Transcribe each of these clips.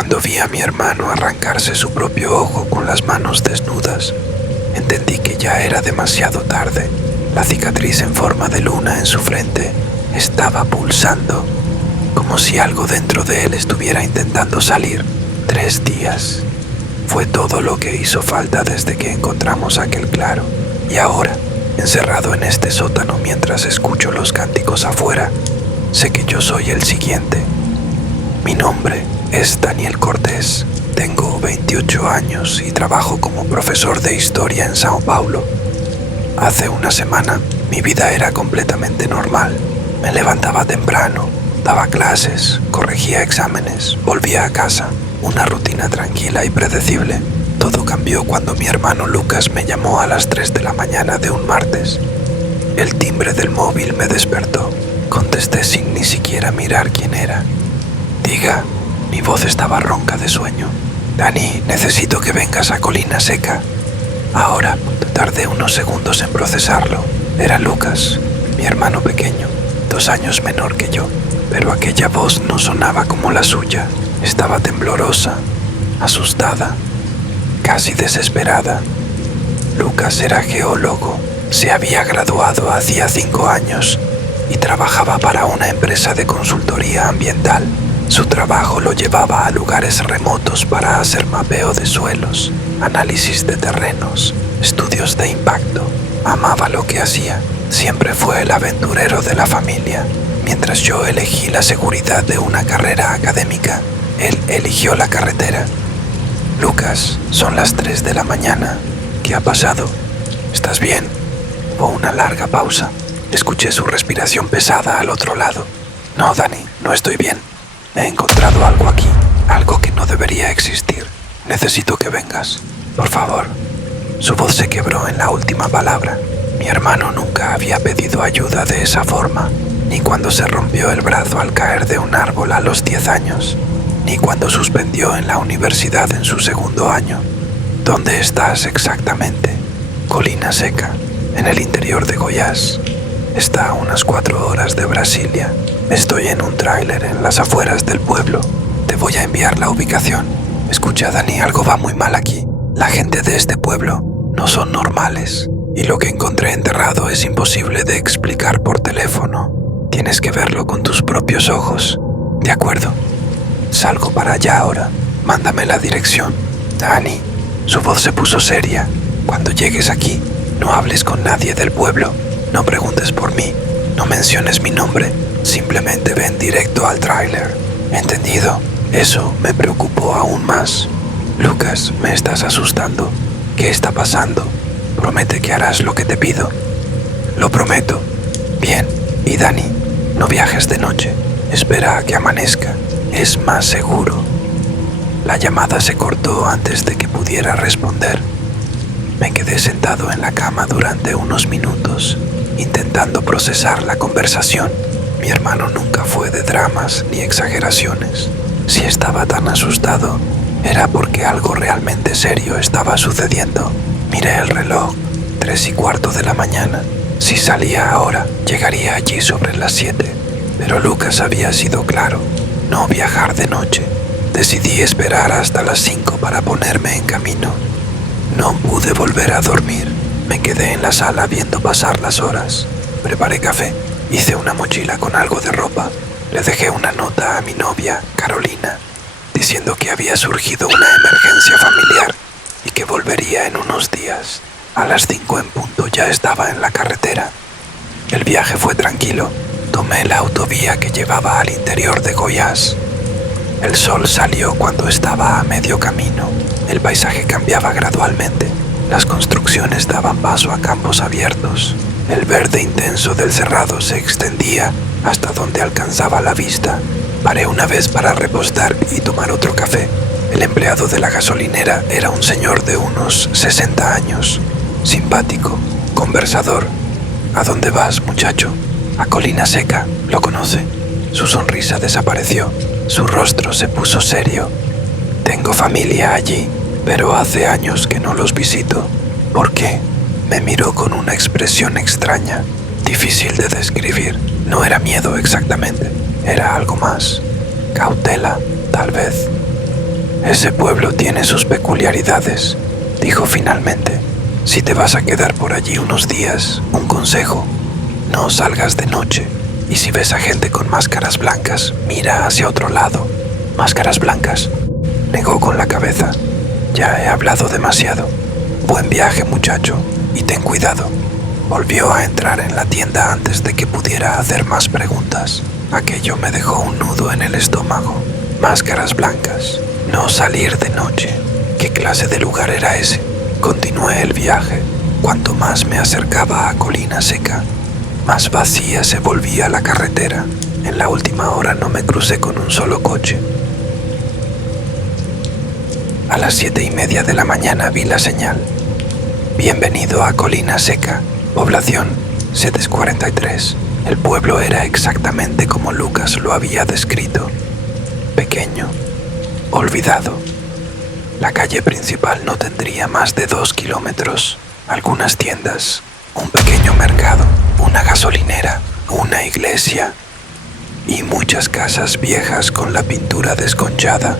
Cuando vi a mi hermano arrancarse su propio ojo con las manos desnudas, entendí que ya era demasiado tarde. La cicatriz en forma de luna en su frente estaba pulsando, como si algo dentro de él estuviera intentando salir. 3 días. Fue todo lo que hizo falta desde que encontramos aquel claro. Y ahora, encerrado en este sótano mientras escucho los cánticos afuera, sé que yo soy el siguiente. Mi nombre es Daniel Cortés. Tengo 28 años y trabajo como profesor de historia en Sao Paulo. Hace una semana mi vida era completamente normal. Me levantaba temprano, daba clases, corregía exámenes, volvía a casa. Una rutina tranquila y predecible. Todo cambió cuando mi hermano Lucas me llamó a las 3 de la mañana de un martes. El timbre del móvil me despertó. Contesté sin ni siquiera mirar quién era. Diga, mi voz estaba ronca de sueño. Dani, necesito que vengas a Colina Seca. Ahora, tardé unos segundos en procesarlo. Era Lucas, mi hermano pequeño, 2 años menor que yo. Pero aquella voz no sonaba como la suya. Estaba temblorosa, asustada, casi desesperada. Lucas era geólogo. Se había graduado hacía 5 años y trabajaba para una empresa de consultoría ambiental. Su trabajo lo llevaba a lugares remotos para hacer mapeo de suelos, análisis de terrenos, estudios de impacto. Amaba lo que hacía. Siempre fue el aventurero de la familia. Mientras yo elegí la seguridad de una carrera académica, él eligió la carretera. Lucas, son las 3 de la mañana. ¿Qué ha pasado? ¿Estás bien? Hubo una larga pausa. Escuché su respiración pesada al otro lado. No, Dani, no estoy bien. He encontrado algo aquí, algo que no debería existir. Necesito que vengas, por favor. Su voz se quebró en la última palabra. Mi hermano nunca había pedido ayuda de esa forma, ni cuando se rompió el brazo al caer de un árbol a los 10 años, ni cuando suspendió en la universidad en su 2.º año. ¿Dónde estás exactamente? Colina Seca, en el interior de Goiás. Está a unas 4 horas de Brasilia. Estoy en un tráiler en las afueras del pueblo. Te voy a enviar la ubicación. Escucha, Dani, algo va muy mal aquí. La gente de este pueblo no son normales. Y lo que encontré enterrado es imposible de explicar por teléfono. Tienes que verlo con tus propios ojos. ¿De acuerdo? Salgo para allá ahora. Mándame la dirección. Dani. Su voz se puso seria. Cuando llegues aquí, no hables con nadie del pueblo. No preguntes por mí. No menciones mi nombre. Simplemente ven directo al tráiler. ¿Entendido? Eso me preocupó aún más. Lucas, me estás asustando. ¿Qué está pasando? Promete que harás lo que te pido. Lo prometo. Bien. Y Dani, no viajes de noche. Espera a que amanezca. Es más seguro. La llamada se cortó antes de que pudiera responder. Me quedé sentado en la cama durante unos minutos, intentando procesar la conversación. Mi hermano nunca fue de dramas ni exageraciones. Si estaba tan asustado, era porque algo realmente serio estaba sucediendo. Miré el reloj, 3:15 de la mañana. Si salía ahora, llegaría allí sobre las 7. Pero Lucas había sido claro, no viajar de noche. Decidí esperar hasta las 5 para ponerme en camino. No pude volver a dormir. Me quedé en la sala viendo pasar las horas. Preparé café, hice una mochila con algo de ropa. Le dejé una nota a mi novia, Carolina, diciendo que había surgido una emergencia familiar y que volvería en unos días. A las 5 en punto ya estaba en la carretera. El viaje fue tranquilo. Tomé la autovía que llevaba al interior de Goiás. El sol salió cuando estaba a medio camino. El paisaje cambiaba gradualmente. Las construcciones daban paso a campos abiertos. El verde intenso del cerrado se extendía hasta donde alcanzaba la vista. Paré una vez para repostar y tomar otro café. El empleado de la gasolinera era un señor de unos 60 años. Simpático, conversador. ¿A dónde vas, muchacho? A Colina Seca. ¿Lo conoce? Su sonrisa desapareció. Su rostro se puso serio. Tengo familia allí, pero hace años que no los visito. ¿Por qué? Me miró con una expresión extraña, difícil de describir. No era miedo exactamente, era algo más. Cautela, tal vez. Ese pueblo tiene sus peculiaridades, dijo finalmente. Si te vas a quedar por allí unos días, un consejo: no salgas de noche. Y si ves a gente con máscaras blancas, mira hacia otro lado. ¿Máscaras blancas?, negó con la cabeza. Ya he hablado demasiado. Buen viaje, muchacho, y ten cuidado. Volvió a entrar en la tienda antes de que pudiera hacer más preguntas. Aquello me dejó un nudo en el estómago. Máscaras blancas, no salir de noche. ¿Qué clase de lugar era ese? Continué el viaje. Cuanto más me acercaba a Colina Seca, más vacía se volvía la carretera. En la última hora no me crucé con un solo coche. A las 7:30 de la mañana vi la señal. Bienvenido a Colina Seca, población CEDES 43. El pueblo era exactamente como Lucas lo había descrito. Pequeño, olvidado. La calle principal no tendría más de 2 kilómetros. Algunas tiendas, un pequeño mercado, una gasolinera, una iglesia y muchas casas viejas con la pintura desconchada.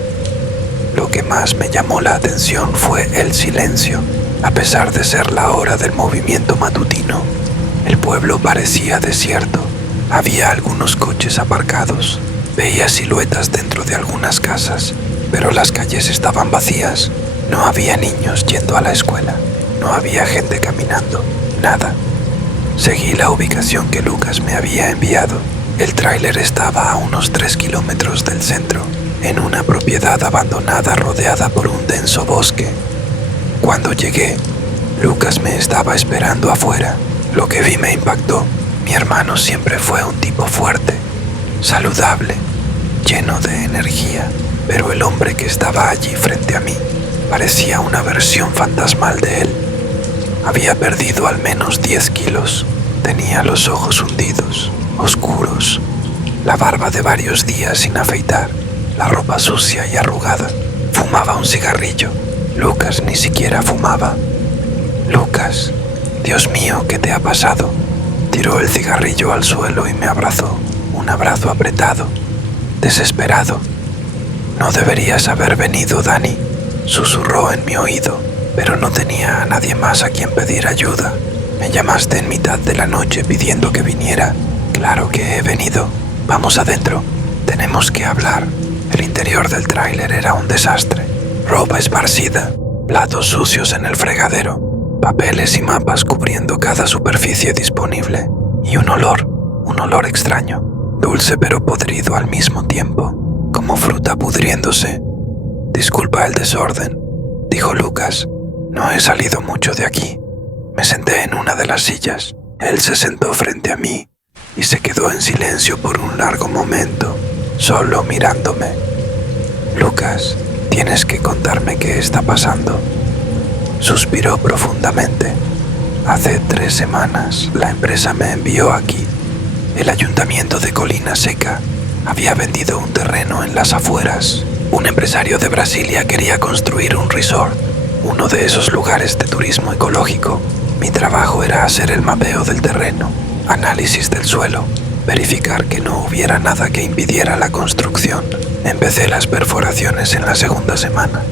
Lo que más me llamó la atención fue el silencio. A pesar de ser la hora del movimiento matutino, el pueblo parecía desierto. Había algunos coches aparcados. Veía siluetas dentro de algunas casas, pero las calles estaban vacías. No había niños yendo a la escuela. No había gente caminando. Nada. Seguí la ubicación que Lucas me había enviado. El tráiler estaba a unos 3 kilómetros del centro, en una propiedad abandonada rodeada por un denso bosque. Cuando llegué, Lucas me estaba esperando afuera. Lo que vi me impactó. Mi hermano siempre fue un tipo fuerte, saludable, lleno de energía, pero el hombre que estaba allí frente a mí parecía una versión fantasmal de él. Había perdido al menos 10 kilos. Tenía los ojos hundidos, oscuros, la barba de varios días sin afeitar, la ropa sucia y arrugada. Fumaba un cigarrillo. Lucas ni siquiera fumaba. Lucas, Dios mío, ¿qué te ha pasado? Tiró el cigarrillo al suelo y me abrazó, un abrazo apretado, desesperado. No deberías haber venido, Dani, susurró en mi oído, pero no tenía a nadie más a quien pedir ayuda. Me llamaste en mitad de la noche pidiendo que viniera. Claro que he venido. Vamos adentro. Tenemos que hablar. El interior del tráiler era un desastre. Ropa esparcida, platos sucios en el fregadero, papeles y mapas cubriendo cada superficie disponible, y un olor extraño, dulce pero podrido al mismo tiempo, como fruta pudriéndose. Disculpa el desorden, dijo Lucas. No he salido mucho de aquí. Me senté en una de las sillas. Él se sentó frente a mí y se quedó en silencio por un largo momento, solo mirándome. Lucas, tienes que contarme qué está pasando. Suspiró profundamente. Hace 3 semanas la empresa me envió aquí. El ayuntamiento de Colina Seca había vendido un terreno en las afueras. Un empresario de Brasilia quería construir un resort, uno de esos lugares de turismo ecológico. Mi trabajo era hacer el mapeo del terreno, análisis del suelo, verificar que no hubiera nada que impidiera la construcción. Empecé las perforaciones en la 2ª semana.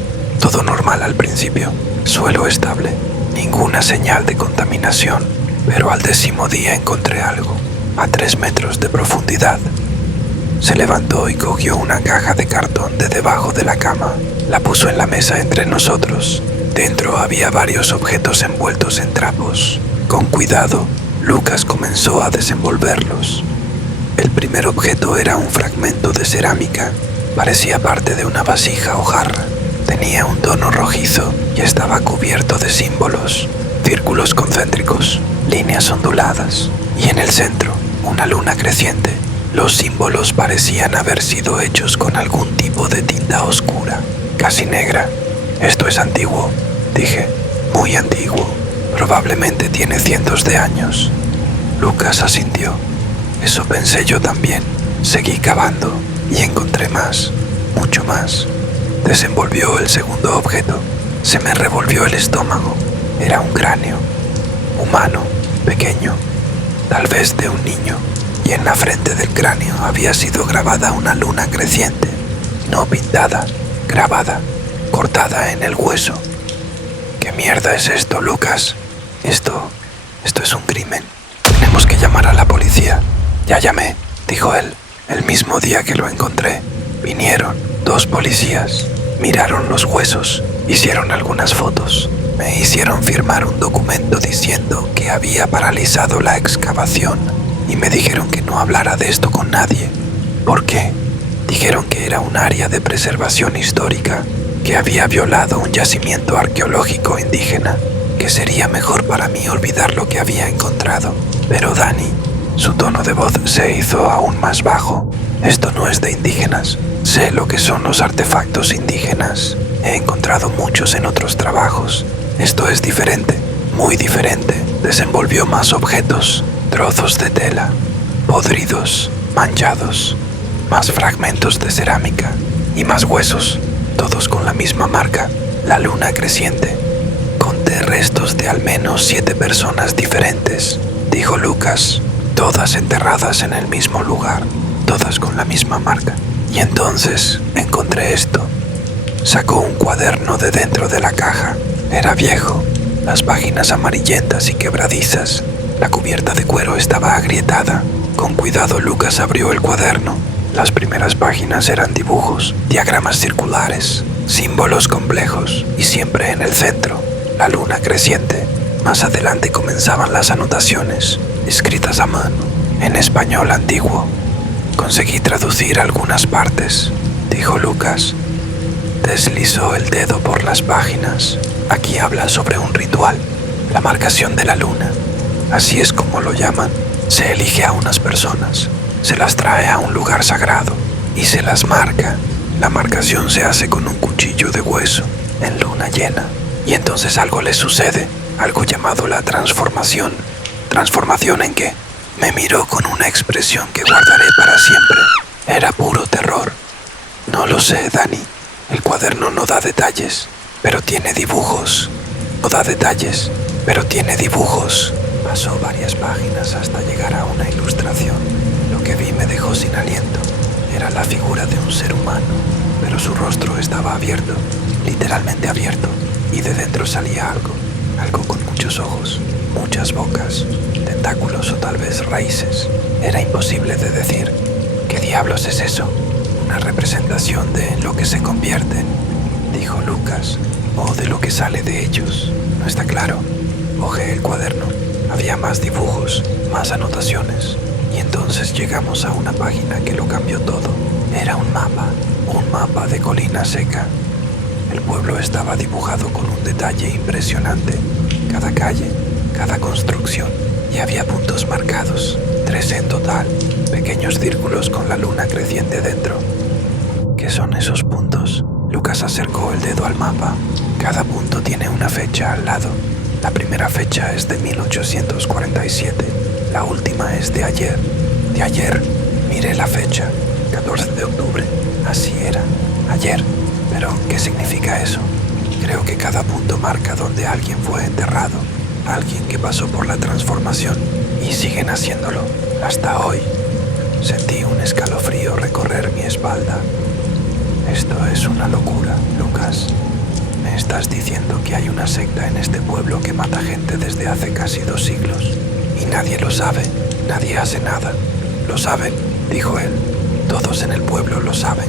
Todo normal al principio, suelo estable, ninguna señal de contaminación, pero al 10º día encontré algo, a 3 metros de profundidad. Se levantó y cogió una caja de cartón de debajo de la cama. La puso en la mesa entre nosotros. Dentro había varios objetos envueltos en trapos. Con cuidado, Lucas comenzó a desenvolverlos. El primer objeto era un fragmento de cerámica. Parecía parte de una vasija o jarra. Tenía un tono rojizo y estaba cubierto de símbolos, círculos concéntricos, líneas onduladas, y en el centro, una luna creciente. Los símbolos parecían haber sido hechos con algún tipo de tinta oscura, casi negra. Esto es antiguo, dije, muy antiguo. Probablemente tiene cientos de años. Lucas asintió. Eso pensé yo también. Seguí cavando y encontré más, mucho más. Desenvolvió el segundo objeto. Se me revolvió el estómago. Era un cráneo, humano, pequeño, tal vez de un niño. Y en la frente del cráneo había sido grabada una luna creciente, no pintada, grabada. cortada en el hueso. ¿Qué mierda es esto, Lucas? Esto es un crimen. Tenemos que llamar a la policía. Ya llamé, dijo él. El mismo día que lo encontré, vinieron 2 policías, miraron los huesos, hicieron algunas fotos, me hicieron firmar un documento diciendo que había paralizado la excavación y me dijeron que no hablara de esto con nadie. ¿Por qué? Dijeron que era un área de preservación histórica, que había violado un yacimiento arqueológico indígena, que sería mejor para mí olvidar lo que había encontrado. Pero Dani, su tono de voz se hizo aún más bajo. Esto no es de indígenas. Sé lo que son los artefactos indígenas. He encontrado muchos en otros trabajos. Esto es diferente, muy diferente. Desenvolvió más objetos, trozos de tela, podridos, manchados, más fragmentos de cerámica y más huesos, todos con la misma marca, la luna creciente. Conté restos de al menos 7 personas diferentes, dijo Lucas, todas enterradas en el mismo lugar, todas con la misma marca. Y entonces encontré esto. Sacó un cuaderno de dentro de la caja. Era viejo, las páginas amarillentas y quebradizas. La cubierta de cuero estaba agrietada. Con cuidado Lucas abrió el cuaderno. Las primeras páginas eran dibujos, diagramas circulares, símbolos complejos y siempre en el centro, la luna creciente. Más adelante comenzaban las anotaciones, escritas a mano, en español antiguo. Conseguí traducir algunas partes, dijo Lucas. Deslizó el dedo por las páginas. Aquí habla sobre un ritual, la marcación de la luna. Así es como lo llaman. Se elige a unas personas, se las trae a un lugar sagrado y se las marca. La marcación se hace con un cuchillo de hueso en luna llena. Y entonces algo les sucede, algo llamado la transformación. ¿Transformación en qué? Me miró con una expresión que guardaré para siempre. Era puro terror. No lo sé, Dani. El cuaderno no da detalles, pero tiene dibujos. No da detalles, pero tiene dibujos. Pasó varias páginas hasta llegar a una ilustración. Lo que vi me dejó sin aliento. Era la figura de un ser humano, pero su rostro estaba abierto, literalmente abierto, y de dentro salía algo con muchos ojos, muchas bocas, tentáculos o tal vez raíces. Era imposible de decir. ¿Qué diablos es eso? Una representación de lo que se convierten, dijo Lucas, o de lo que sale de ellos. No está claro. Hojeé el cuaderno. Había más dibujos, más anotaciones. Y entonces llegamos a una página que lo cambió todo. Era un mapa de colina seca. El pueblo estaba dibujado con un detalle impresionante. Cada calle, cada construcción. Y había puntos marcados, 3 en total, pequeños círculos con la luna creciente dentro. ¿Qué son esos puntos? Lucas acercó el dedo al mapa. Cada punto tiene una fecha al lado. La primera fecha es de 1847. La última es de ayer. De ayer, miré la fecha, 14 de octubre. Así era, ayer. Pero, ¿qué significa eso? Creo que cada punto marca donde alguien fue enterrado. Alguien que pasó por la transformación. Y siguen haciéndolo, hasta hoy. Sentí un escalofrío recorrer mi espalda. Esto es una locura, Lucas. Me estás diciendo que hay una secta en este pueblo que mata gente desde hace casi 2 siglos. Y nadie lo sabe, nadie hace nada. Lo saben, dijo él. Todos en el pueblo lo saben,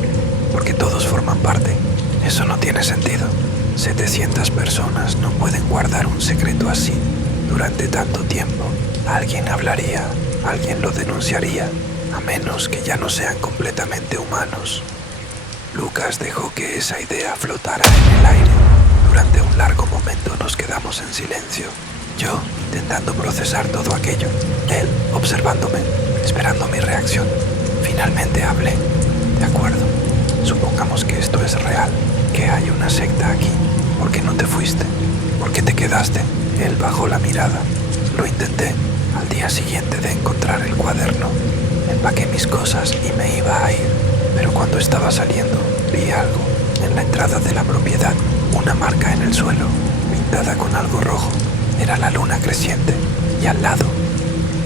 porque todos forman parte. Eso no tiene sentido. 700 personas no pueden guardar un secreto así durante tanto tiempo. Alguien hablaría, alguien lo denunciaría, a menos que ya no sean completamente humanos. Lucas dejó que esa idea flotara en el aire. Durante un largo momento nos quedamos en silencio. Yo intentando procesar todo aquello. Él observándome, esperando mi reacción. Finalmente hablé. De acuerdo. Supongamos que esto es real, que hay una secta aquí. ¿Por qué no te fuiste? ¿Por qué te quedaste? Él bajó la mirada. Lo intenté. Al día siguiente de encontrar el cuaderno, empaqué mis cosas y me iba a ir. Pero cuando estaba saliendo, vi algo en la entrada de la propiedad. Una marca en el suelo, pintada con algo rojo. Era la luna creciente. Y al lado,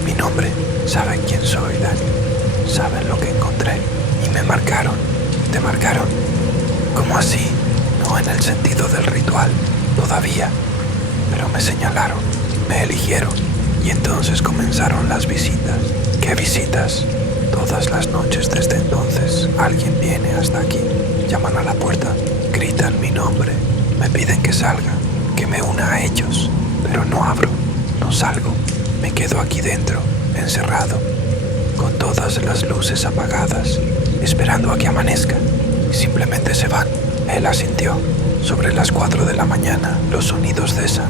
mi nombre. Saben quién soy, Dani. Saben lo que encontré. Y me marcaron. ¿Te marcaron? ¿Cómo así? no en el sentido del ritual, todavía, pero me señalaron, me eligieron y entonces comenzaron las visitas. ¿Qué visitas? Todas las noches desde entonces alguien viene hasta aquí, llaman a la puerta, gritan mi nombre, me piden que salga, que me una a ellos, pero no abro, no salgo, me quedo aquí dentro, encerrado, con todas las luces apagadas, esperando a que amanezca, y simplemente se van. Él asintió. Sobre las 4 de la mañana los sonidos cesan,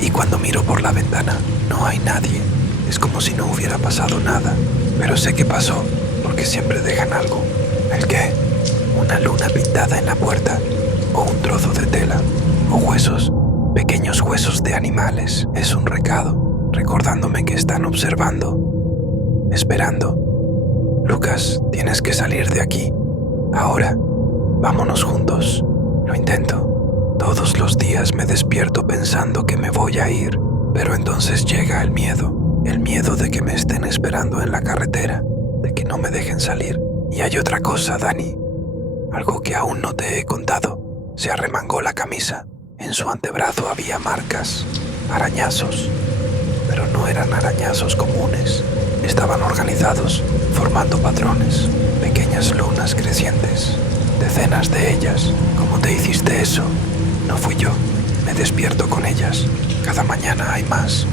y cuando miro por la ventana no hay nadie. Es como si no hubiera pasado nada, pero sé que pasó, porque siempre dejan algo. ¿El qué? Una luna pintada en la puerta, o un trozo de tela, o huesos, pequeños huesos de animales. Es un recado, recordándome que están observando, esperando. Lucas, tienes que salir de aquí. Ahora, vámonos juntos. Lo intento. Todos los días me despierto pensando que me voy a ir, pero entonces llega el miedo de que me estén esperando en la carretera, de que no me dejen salir. Y hay otra cosa, Dani, algo que aún no te he contado. Se arremangó la camisa. En su antebrazo había marcas, arañazos, pero no eran arañazos comunes. Estaban organizados, formando patrones, pequeñas lunas crecientes, decenas de ellas. ¿Cómo te hiciste eso? No fui yo, me despierto con ellas. Cada mañana hay más.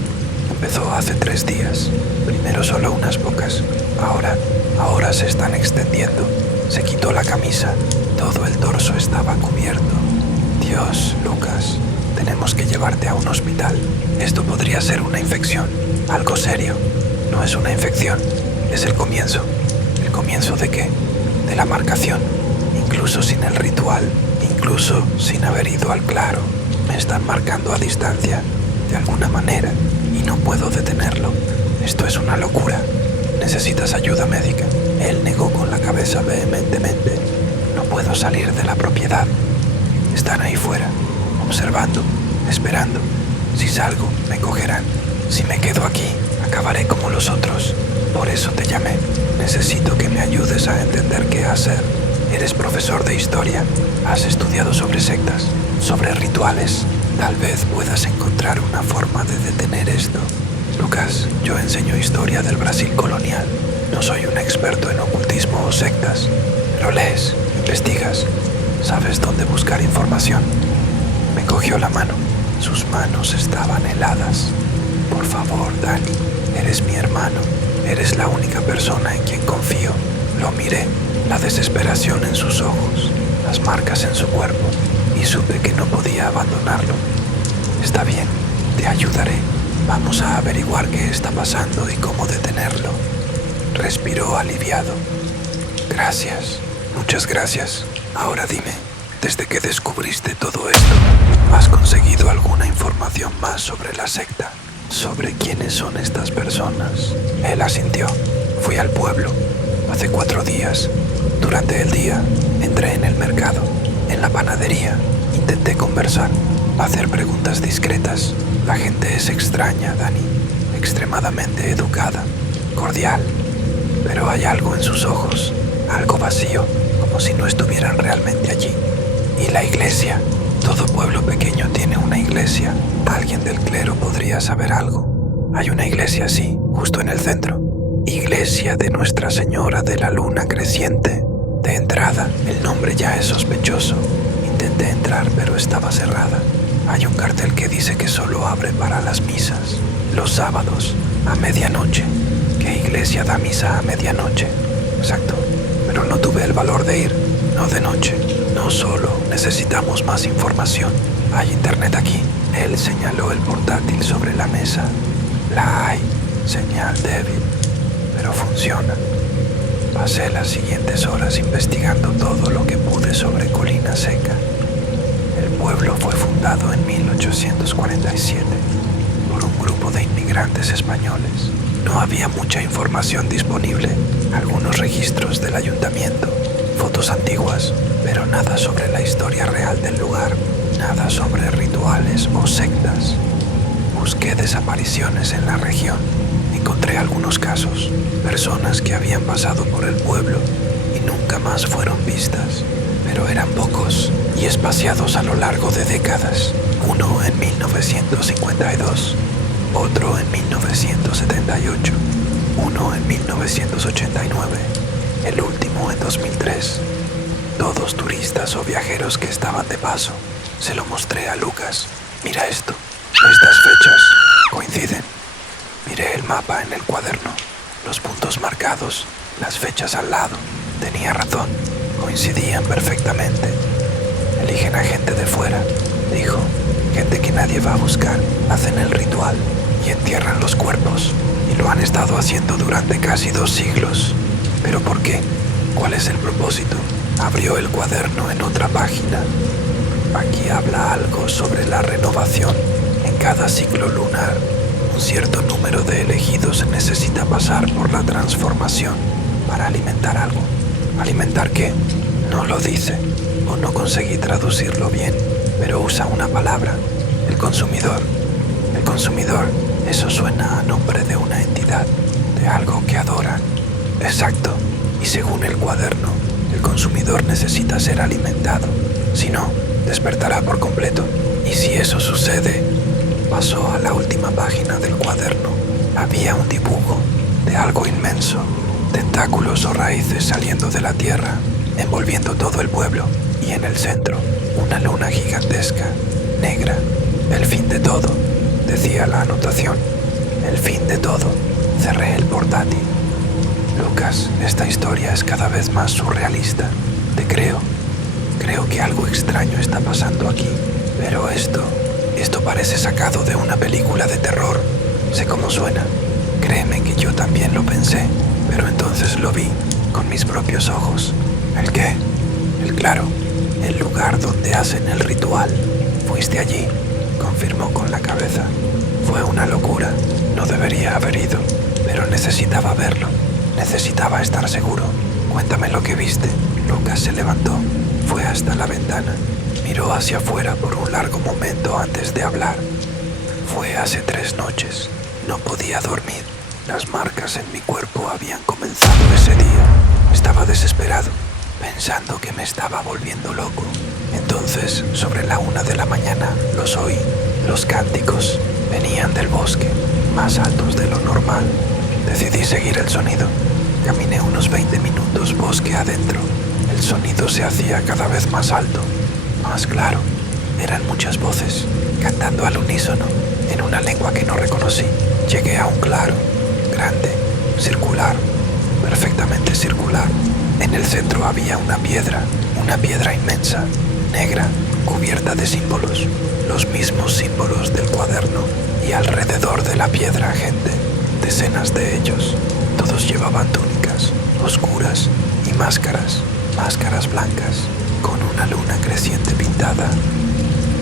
Empezó hace 3 días, primero solo unas pocas, ahora se están extendiendo. Se quitó la camisa, todo el torso estaba cubierto. Dios, Lucas, tenemos que llevarte a un hospital. Esto podría ser una infección, algo serio. No es una infección, es el comienzo. ¿El comienzo de qué? De la marcación. Incluso sin el ritual, incluso sin haber ido al claro, me están marcando a distancia, de alguna manera, y no puedo detenerlo. Esto es una locura. Necesitas ayuda médica. Él negó con la cabeza vehementemente. No puedo salir de la propiedad. Están ahí fuera, observando, esperando. Si salgo, me cogerán. Si me quedo aquí, acabaré como los otros. Por eso te llamé. Necesito que me ayudes a entender qué hacer. Eres profesor de historia. Has estudiado sobre sectas, sobre rituales. Tal vez puedas encontrar una forma de detener esto. Lucas, yo enseño historia del Brasil colonial. No soy un experto en ocultismo o sectas, pero lees, investigas, sabes dónde buscar información. Me cogió la mano. Sus manos estaban heladas. Por favor, Dani, eres mi hermano. Eres la única persona en quien confío. Lo miré, la desesperación en sus ojos, las marcas en su cuerpo, y supe que no podía abandonarlo. Está bien, te ayudaré. Vamos a averiguar qué está pasando y cómo detenerlo. Respiró aliviado. Gracias, muchas gracias. Ahora dime, desde que descubriste todo esto, ¿has conseguido alguna información más sobre la secta? ¿Sobre quiénes son estas personas? Él asintió. Fui al pueblo. Hace 4 días. Durante el día, entré en el mercado, en la panadería. Intenté conversar, hacer preguntas discretas. La gente es extraña, Dani. Extremadamente educada, cordial. Pero hay algo en sus ojos, algo vacío, como si no estuvieran realmente allí. Y la iglesia. Todo pueblo pequeño tiene una iglesia. Alguien del clero podría saber algo. Hay una iglesia así, justo en el centro. Iglesia de Nuestra Señora de la Luna Creciente. De entrada, el nombre ya es sospechoso. Intenté entrar, pero estaba cerrada. Hay un cartel que dice que solo abre para las misas, los sábados, a medianoche. ¿Qué iglesia da misa a medianoche? Exacto, pero no tuve el valor de ir, no de noche. No solo necesitamos más información. Hay internet aquí. Él señaló el portátil sobre la mesa. La hay, señal débil, pero funciona. Pasé las siguientes horas investigando todo lo que pude sobre Colina Seca. El pueblo fue fundado en 1847 por un grupo de inmigrantes españoles. No había mucha información disponible, algunos registros del ayuntamiento, fotos antiguas, pero nada sobre la historia real del lugar, nada sobre rituales o sectas. Busqué desapariciones en la región. Encontré algunos casos, personas que habían pasado por el pueblo y nunca más fueron vistas, pero eran pocos y espaciados a lo largo de décadas. Uno en 1952, otro en 1978, uno en 1989, el último en 2003. Todos turistas o viajeros que estaban de paso. Se lo mostré a Lucas. Mira esto, estas fechas coinciden. Miré el mapa en el cuaderno, los puntos marcados, las fechas al lado. Tenía razón, coincidían perfectamente. Eligen a gente de fuera, dijo. Gente que nadie va a buscar. Hacen el ritual y entierran los cuerpos. Y lo han estado haciendo durante casi 2 siglos. ¿Pero por qué? ¿Cuál es el propósito? Abrió el cuaderno en otra página. Aquí habla algo sobre la renovación. En cada ciclo lunar, un cierto número de elegidos necesita pasar por la transformación para alimentar algo. ¿Alimentar qué? No lo dice, o no conseguí traducirlo bien, pero usa una palabra, el consumidor. El consumidor, eso suena a nombre de una entidad, de algo que adoran. Exacto, y según el cuaderno, el consumidor necesita ser alimentado, si no, despertará por completo. Y si eso sucede, pasó a la última página del cuaderno. Había un dibujo de algo inmenso, tentáculos o raíces saliendo de la tierra, envolviendo todo el pueblo, y en el centro, una luna gigantesca, negra. El fin de todo, decía la anotación. El fin de todo. Cerré el portátil. Lucas, esta historia es cada vez más surrealista. Te creo. Creo que algo extraño está pasando aquí. Pero esto parece sacado de una película de terror. Sé cómo suena. Créeme que yo también lo pensé, pero entonces lo vi con mis propios ojos. ¿El qué? Claro, el lugar donde hacen el ritual. Fuiste allí, confirmó con la cabeza. Fue una locura. No debería haber ido, pero necesitaba verlo. Necesitaba estar seguro. Cuéntame lo que viste. Lucas se levantó, fue hasta la ventana. Miró hacia afuera por un largo momento antes de hablar. Fue hace 3 noches. No podía dormir. Las marcas en mi cuerpo habían comenzado ese día. Estaba desesperado, pensando que me estaba volviendo loco. Entonces, sobre la 1 de la mañana, los oí. Los cánticos venían del bosque, más altos de lo normal. Decidí seguir el sonido. Caminé unos 20 minutos bosque adentro. El sonido se hacía cada vez más alto, más claro. Eran muchas voces, cantando al unísono, en una lengua que no reconocí. Llegué a un claro, grande, circular, perfectamente circular. En el centro había una piedra inmensa, negra, cubierta de símbolos, los mismos símbolos del cuaderno, y alrededor de la piedra gente, decenas de ellos. Todos llevaban túnicas oscuras y máscaras blancas, con una luna creciente pintada.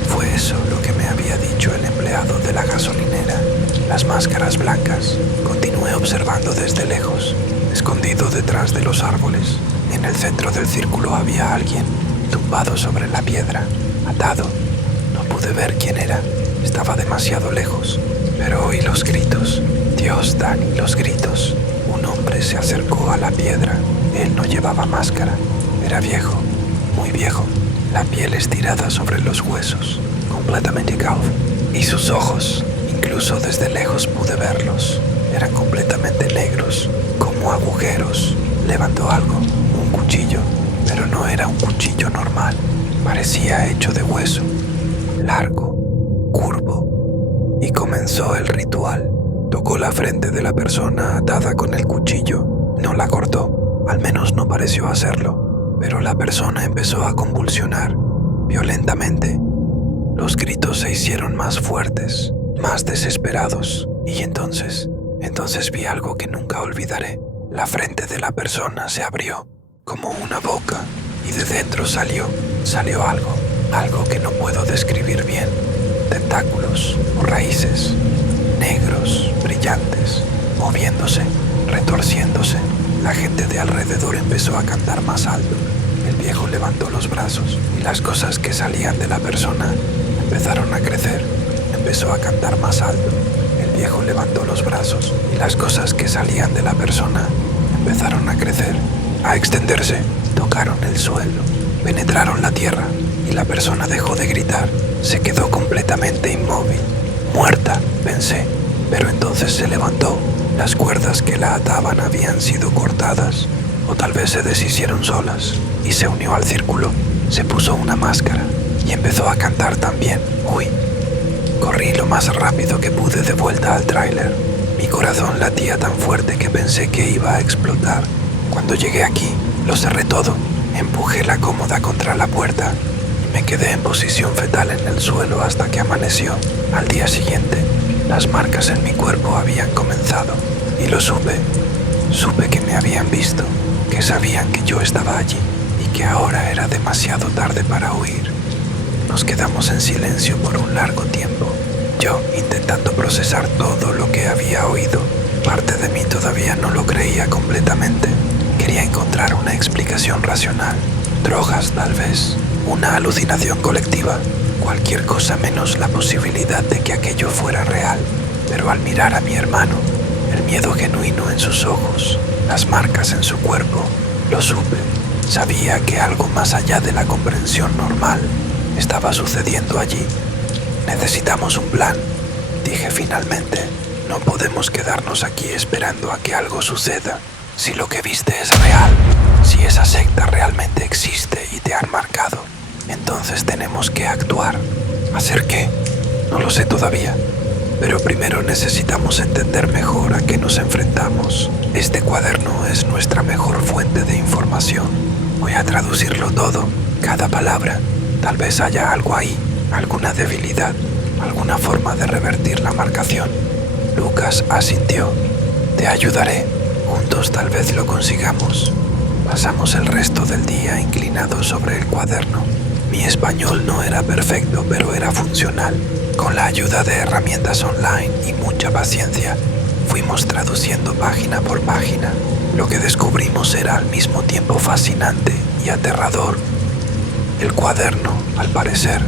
Fue eso lo que me había dicho el empleado de la gasolinera. Las máscaras blancas. Continué observando desde lejos, escondido detrás de los árboles. En el centro del círculo había alguien, tumbado sobre la piedra, atado. No pude ver quién era, estaba demasiado lejos, pero oí los gritos. Dios, Dani, los gritos. Un hombre se acercó a la piedra. Él no llevaba máscara. Era viejo, muy viejo. La piel estirada sobre los huesos, completamente calvo. Y sus ojos, incluso desde lejos pude verlos. Eran completamente negros, como agujeros. Levantó algo, un cuchillo, pero no era un cuchillo normal. Parecía hecho de hueso, largo, curvo. Y comenzó el ritual. Tocó la frente de la persona atada con el cuchillo. No la cortó, al menos no pareció hacerlo. Pero la persona empezó a convulsionar violentamente. Los gritos se hicieron más fuertes, más desesperados. Y entonces vi algo que nunca olvidaré. La frente de la persona se abrió como una boca y de dentro salió algo que no puedo describir bien. Tentáculos o raíces, negros, brillantes, moviéndose, retorciéndose. La gente de alrededor empezó a cantar más alto. El viejo levantó los brazos y las cosas que salían de la persona empezaron a crecer. Empezó a cantar más alto. El viejo levantó los brazos y las cosas que salían de la persona empezaron a crecer, a extenderse. Tocaron el suelo penetraron la tierra y la persona dejó de gritar. Se quedó completamente inmóvil. Muerta, pensé, pero entonces se levantó. Las cuerdas que la ataban habían sido cortadas, o tal vez se deshicieron solas, y se unió al círculo. Se puso una máscara y empezó a cantar también. Uy. Corrí lo más rápido que pude de vuelta al tráiler. Mi corazón latía tan fuerte que pensé que iba a explotar. Cuando llegué aquí, lo cerré todo, empujé la cómoda contra la puerta y me quedé en posición fetal en el suelo hasta que amaneció. Al día siguiente, las marcas en mi cuerpo habían comenzado y lo supe. Supe que me habían visto, que sabían que yo estaba allí y que ahora era demasiado tarde para huir. Nos quedamos en silencio por un largo tiempo, yo intentando procesar todo lo que había oído. Parte de mí todavía no lo creía completamente. Quería encontrar una explicación racional. Drogas, tal vez. Una alucinación colectiva. Cualquier cosa menos la posibilidad de que aquello fuera real. Pero al mirar a mi hermano, el miedo genuino en sus ojos, las marcas en su cuerpo, lo supe. Sabía que algo más allá de la comprensión normal estaba sucediendo allí. Necesitamos un plan, dije finalmente. No podemos quedarnos aquí esperando a que algo suceda. Si lo que viste es real, si esa secta realmente existe y te han marcado, entonces tenemos que actuar. ¿Hacer qué? No lo sé todavía. Pero primero necesitamos entender mejor a qué nos enfrentamos. Este cuaderno es nuestra mejor fuente de información. Voy a traducirlo todo, cada palabra. Tal vez haya algo ahí, alguna debilidad, alguna forma de revertir la marcación. Lucas asintió. Te ayudaré. Juntos tal vez lo consigamos. Pasamos el resto del día inclinados sobre el cuaderno. Mi español no era perfecto, pero era funcional. Con la ayuda de herramientas online y mucha paciencia, fuimos traduciendo página por página. Lo que descubrimos era al mismo tiempo fascinante y aterrador. El cuaderno, al parecer,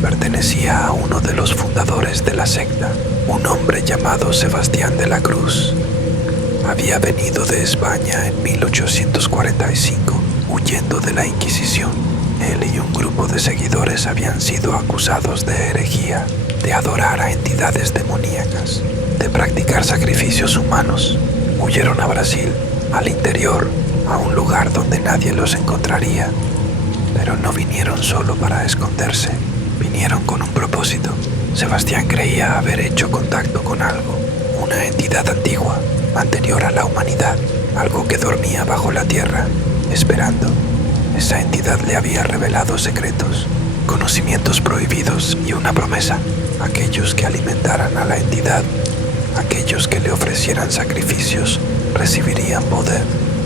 pertenecía a uno de los fundadores de la secta, un hombre llamado Sebastián de la Cruz. Había venido de España en 1845, huyendo de la Inquisición. Él y un grupo de seguidores habían sido acusados de herejía, de adorar a entidades demoníacas, de practicar sacrificios humanos. Huyeron a Brasil, al interior, a un lugar donde nadie los encontraría. Pero no vinieron solo para esconderse, vinieron con un propósito. Sebastián creía haber hecho contacto con algo, una entidad antigua, anterior a la humanidad, algo que dormía bajo la tierra, esperando. Esa entidad le había revelado secretos, conocimientos prohibidos y una promesa. Aquellos que alimentaran a la entidad, aquellos que le ofrecieran sacrificios, recibirían poder,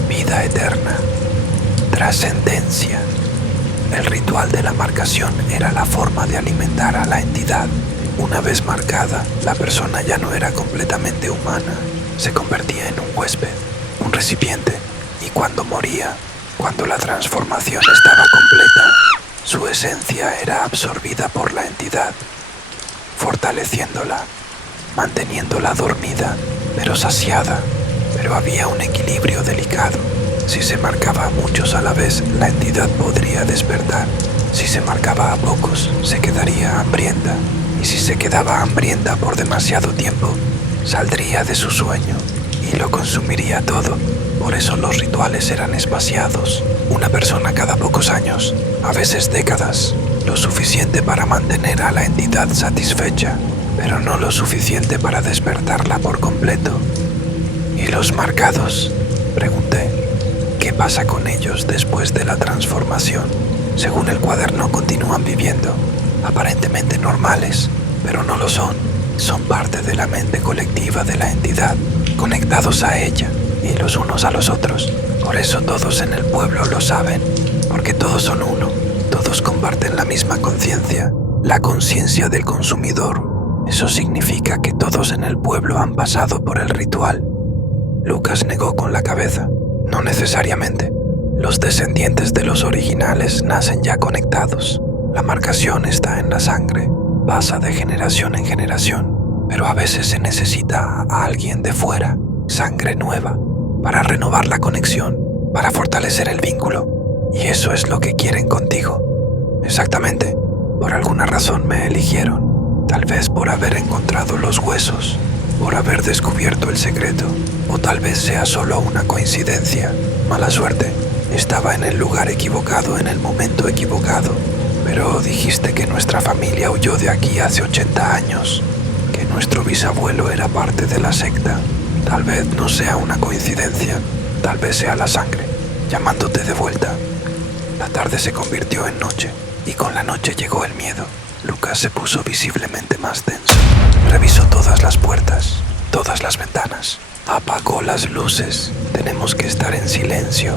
vida eterna, trascendencia. El ritual de la marcación era la forma de alimentar a la entidad. Una vez marcada, la persona ya no era completamente humana. Se convertía en un huésped, un recipiente, y cuando moría, cuando la transformación estaba completa, su esencia era absorbida por la entidad, fortaleciéndola, manteniéndola dormida, pero saciada. Pero había un equilibrio delicado. Si se marcaba a muchos a la vez, la entidad podría despertar. Si se marcaba a pocos, se quedaría hambrienta. Y si se quedaba hambrienta por demasiado tiempo, saldría de su sueño y lo consumiría todo. Por eso los rituales eran espaciados. Una persona cada pocos años, a veces décadas, lo suficiente para mantener a la entidad satisfecha, pero no lo suficiente para despertarla por completo. ¿Y los marcados?, pregunté. ¿Qué pasa con ellos después de la transformación? Según el cuaderno, continúan viviendo, aparentemente normales, pero no lo son. Son parte de la mente colectiva de la entidad, conectados a ella y los unos a los otros. Por eso todos en el pueblo lo saben, porque todos son uno, todos comparten la misma conciencia, la conciencia del consumidor. Eso significa que todos en el pueblo han pasado por el ritual. Lucas negó con la cabeza. No necesariamente. Los descendientes de los originales nacen ya conectados. La marcación está en la sangre, pasa de generación en generación, pero a veces se necesita a alguien de fuera, sangre nueva, para renovar la conexión, para fortalecer el vínculo. Y eso es lo que quieren contigo. Exactamente. Por alguna razón me eligieron. Tal vez por haber encontrado los huesos, por haber descubierto el secreto, o tal vez sea solo una coincidencia. Mala suerte. Estaba en el lugar equivocado en el momento equivocado. Pero dijiste que nuestra familia huyó de aquí hace 80 años, que nuestro bisabuelo era parte de la secta. Tal vez no sea una coincidencia, tal vez sea la sangre, llamándote de vuelta. La tarde se convirtió en noche, y con la noche llegó el miedo. Lucas se puso visiblemente más tenso. Revisó todas las puertas, todas las ventanas. Apagó las luces. Tenemos que estar en silencio,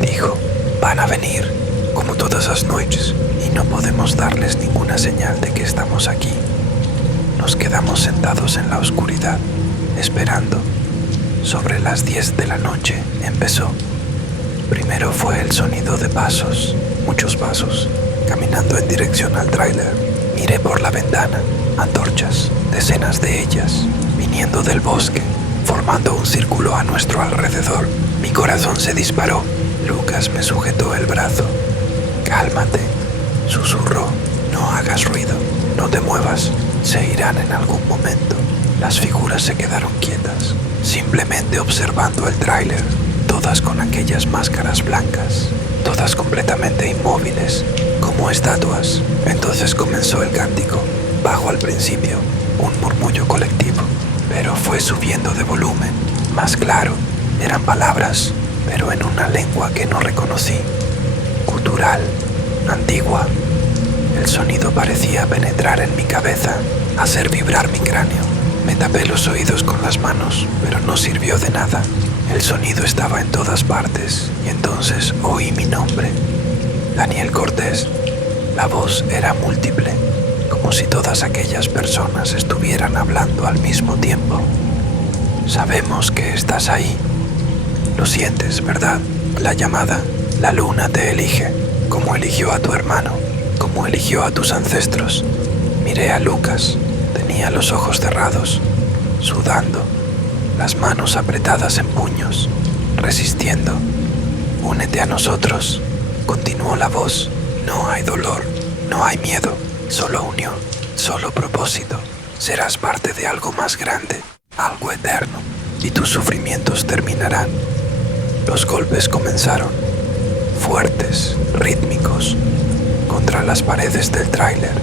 dijo. Van a venir, como todas las noches, y no podemos darles ninguna señal de que estamos aquí. Nos quedamos sentados en la oscuridad, esperando. Sobre las 10 de la noche empezó. Primero fue el sonido de pasos, muchos pasos, caminando en dirección al tráiler. Miré por la ventana, antorchas, decenas de ellas, viniendo del bosque, formando un círculo a nuestro alrededor. Mi corazón se disparó. Lucas me sujetó el brazo. Cálmate, susurró. No hagas ruido, no te muevas. Se irán en algún momento. Las figuras se quedaron quietas, simplemente observando el tráiler, todas con aquellas máscaras blancas, todas completamente inmóviles, como estatuas. Entonces comenzó el cántico, bajo al principio, un murmullo colectivo, pero fue subiendo de volumen, más claro. Eran palabras, pero en una lengua que no reconocí, gutural, antigua. El sonido parecía penetrar en mi cabeza, hacer vibrar mi cráneo. Me tapé los oídos con las manos, pero no sirvió de nada. El sonido estaba en todas partes, y entonces oí mi nombre. Daniel Cortés. La voz era múltiple, como si todas aquellas personas estuvieran hablando al mismo tiempo. Sabemos que estás ahí. Lo sientes, ¿verdad? La llamada. La luna te elige, como eligió a tu hermano, como eligió a tus ancestros. Miré a Lucas. Tenía los ojos cerrados, sudando, las manos apretadas en puños, resistiendo. Únete a nosotros, continuó la voz. No hay dolor, no hay miedo, solo unión, solo propósito. Serás parte de algo más grande, algo eterno, y tus sufrimientos terminarán. Los golpes comenzaron, fuertes, rítmicos, contra las paredes del tráiler,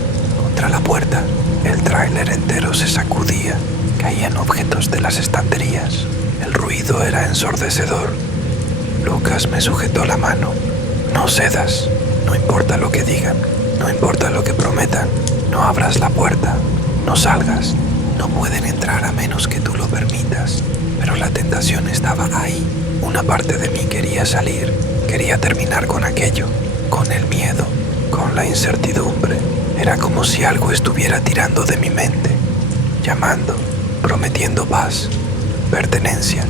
contra la puerta. El tráiler entero se sacudía, caían objetos de las estanterías. El ruido era ensordecedor. Lucas me sujetó la mano. No cedas, no importa lo que digan, no importa lo que prometan. No abras la puerta, no salgas. No pueden entrar a menos que tú lo permitas. Pero la tentación estaba ahí. Una parte de mí quería salir, quería terminar con aquello, con el miedo, con la incertidumbre. Era como si algo estuviera tirando de mi mente, llamando, prometiendo paz, pertenencia.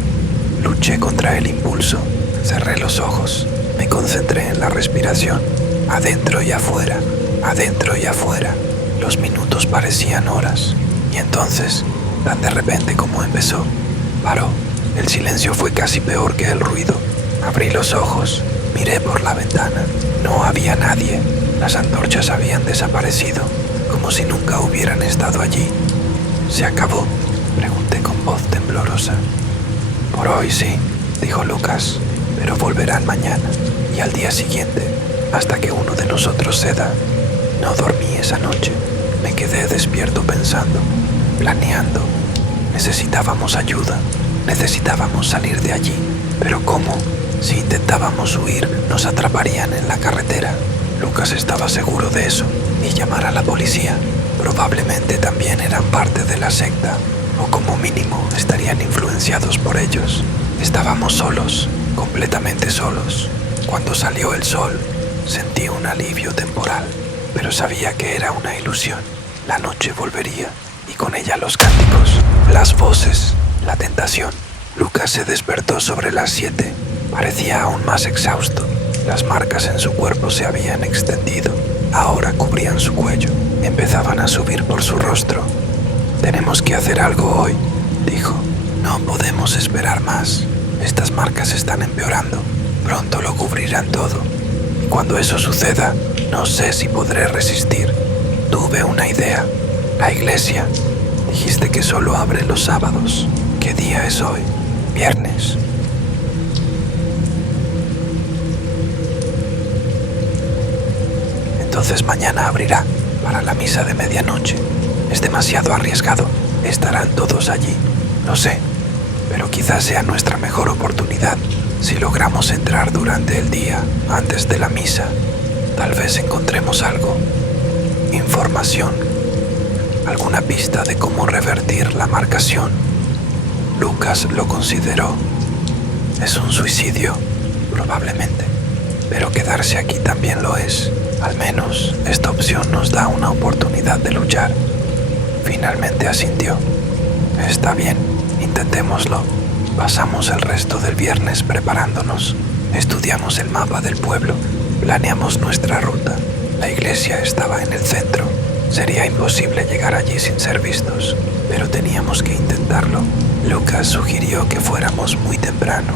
Luché contra el impulso, cerré los ojos, me concentré en la respiración, adentro y afuera, adentro y afuera. Los minutos parecían horas, y entonces, tan de repente como empezó, paró. El silencio fue casi peor que el ruido. Abrí los ojos, miré por la ventana. No había nadie. Las antorchas habían desaparecido, como si nunca hubieran estado allí. ¿Se acabó?, pregunté con voz temblorosa. Por hoy sí, dijo Lucas, pero volverán mañana y al día siguiente, hasta que uno de nosotros ceda. No dormí esa noche. Me quedé despierto pensando, planeando. Necesitábamos ayuda, necesitábamos salir de allí. ¿Pero cómo? Si intentábamos huir, nos atraparían en la carretera. Lucas estaba seguro de eso, y llamar a la policía. Probablemente también eran parte de la secta, o como mínimo estarían influenciados por ellos. Estábamos solos, completamente solos. Cuando salió el sol, sentí un alivio temporal, pero sabía que era una ilusión. La noche volvería, y con ella los cánticos, las voces, la tentación. Lucas se despertó sobre las 7. Parecía aún más exhausto. Las marcas en su cuerpo se habían extendido. Ahora cubrían su cuello. Empezaban a subir por su rostro. Tenemos que hacer algo hoy, dijo. No podemos esperar más. Estas marcas están empeorando. Pronto lo cubrirán todo. Y cuando eso suceda, no sé si podré resistir. Tuve una idea. La iglesia. Dijiste que solo abre los sábados. ¿Qué día es hoy? Viernes. Entonces mañana abrirá para la misa de medianoche. Es demasiado arriesgado. Estarán todos allí. Lo sé. Pero quizás sea nuestra mejor oportunidad. Si logramos entrar durante el día, antes de la misa, tal vez encontremos algo. Información. Alguna pista de cómo revertir la marcación. Lucas lo consideró. Es un suicidio, probablemente. Pero quedarse aquí también lo es. Al menos esta opción nos da una oportunidad de luchar. Finalmente asintió. Está bien, intentémoslo. Pasamos el resto del viernes preparándonos. Estudiamos el mapa del pueblo. Planeamos nuestra ruta. La iglesia estaba en el centro. Sería imposible llegar allí sin ser vistos, pero teníamos que intentarlo. Lucas sugirió que fuéramos muy temprano,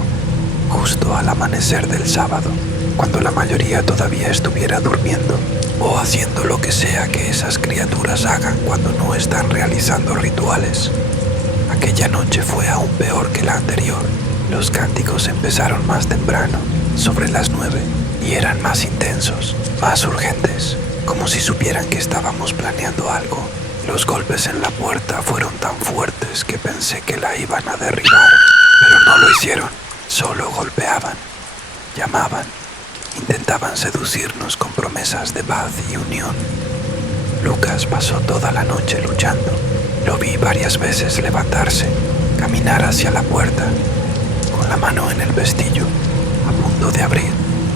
justo al amanecer del sábado, cuando la mayoría todavía estuviera durmiendo o haciendo lo que sea que esas criaturas hagan cuando no están realizando rituales. Aquella noche fue aún peor que la anterior. Los cánticos empezaron más temprano, sobre las 9, y eran más intensos, más urgentes, como si supieran que estábamos planeando algo. Los golpes en la puerta fueron tan fuertes que pensé que la iban a derribar, pero no lo hicieron. Solo golpeaban, llamaban, intentaban seducirnos con promesas de paz y unión. Lucas pasó toda la noche luchando. Lo vi varias veces levantarse, caminar hacia la puerta, con la mano en el pestillo, a punto de abrir,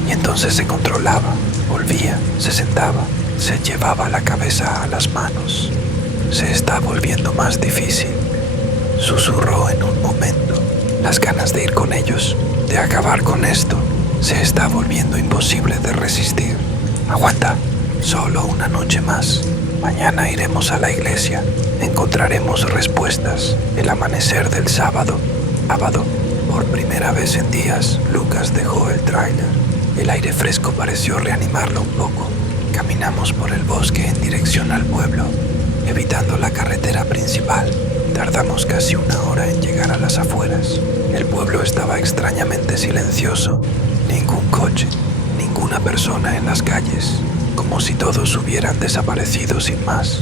y entonces se controlaba, volvía, se sentaba, se llevaba la cabeza a las manos. Se está volviendo más difícil, susurró en un momento. Las ganas de ir con ellos, de acabar con esto, se está volviendo imposible de resistir. Aguanta, solo una noche más. Mañana iremos a la iglesia, encontraremos respuestas. El amanecer del sábado. Por primera vez en días, Lucas dejó el tráiler. El aire fresco pareció reanimarlo un poco. Caminamos por el bosque en dirección al pueblo, evitando la carretera principal. Tardamos casi una hora en llegar a las afueras. El pueblo estaba extrañamente silencioso. Ningún coche, ninguna persona en las calles, como si todos hubieran desaparecido sin más.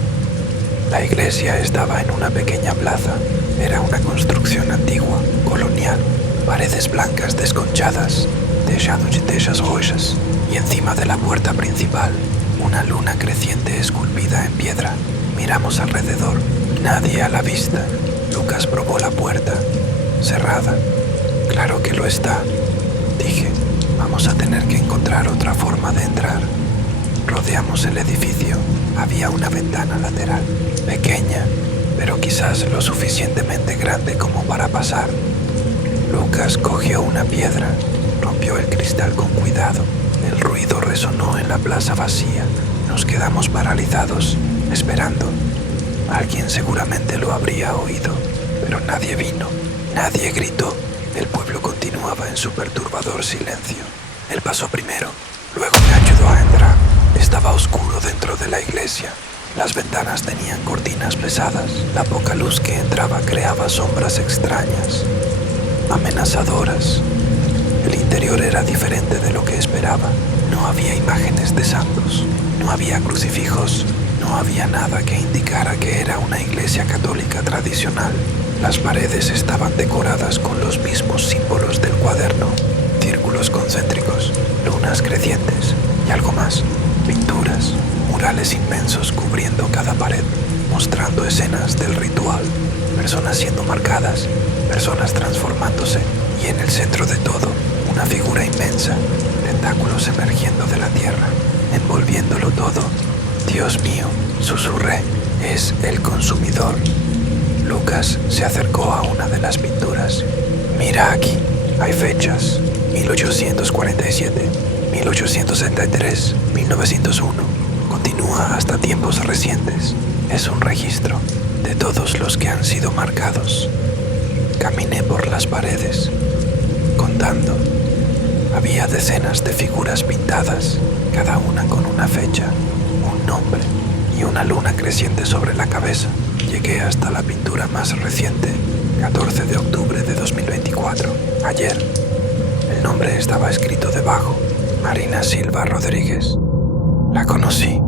La iglesia estaba en una pequeña plaza. Era una construcción antigua, colonial, paredes blancas desconchadas, techas rojas, y encima de la puerta principal, una luna creciente esculpida en piedra. Miramos alrededor, nadie a la vista. Lucas probó la puerta, cerrada. Claro que lo está, dije. Vamos a tener que encontrar otra forma de entrar. Rodeamos el edificio. Había una ventana lateral, pequeña, pero quizás lo suficientemente grande como para pasar. Lucas cogió una piedra, rompió el cristal con cuidado. El ruido resonó en la plaza vacía. Nos quedamos paralizados, esperando. Alguien seguramente lo habría oído, pero nadie vino, nadie gritó. El pueblo continuaba en su perturbador silencio. Él pasó primero, luego me ayudó a entrar. Estaba oscuro dentro de la iglesia. Las ventanas tenían cortinas pesadas. La poca luz que entraba creaba sombras extrañas, amenazadoras. El interior era diferente de lo que esperaba. No había imágenes de santos, no había crucifijos, no había nada que indicara que era una iglesia católica tradicional. Las paredes estaban decoradas con los mismos símbolos del cuaderno, círculos concéntricos, lunas crecientes y algo más, pinturas, murales inmensos cubriendo cada pared, mostrando escenas del ritual, personas siendo marcadas, personas transformándose, y en el centro de todo, una figura inmensa, tentáculos emergiendo de la tierra, envolviéndolo todo. Dios mío, susurré, es el consumidor. Lucas se acercó a una de las pinturas. Mira aquí, hay fechas: 1847, 1873, 1901. Continúa hasta tiempos recientes. Es un registro de todos los que han sido marcados. Caminé por las paredes, contando. Había decenas de figuras pintadas, cada una con una fecha, un nombre y una luna creciente sobre la cabeza. Llegué hasta la pintura más reciente, 14 de octubre de 2024, ayer. El nombre estaba escrito debajo, Marina Silva Rodríguez. La conocí,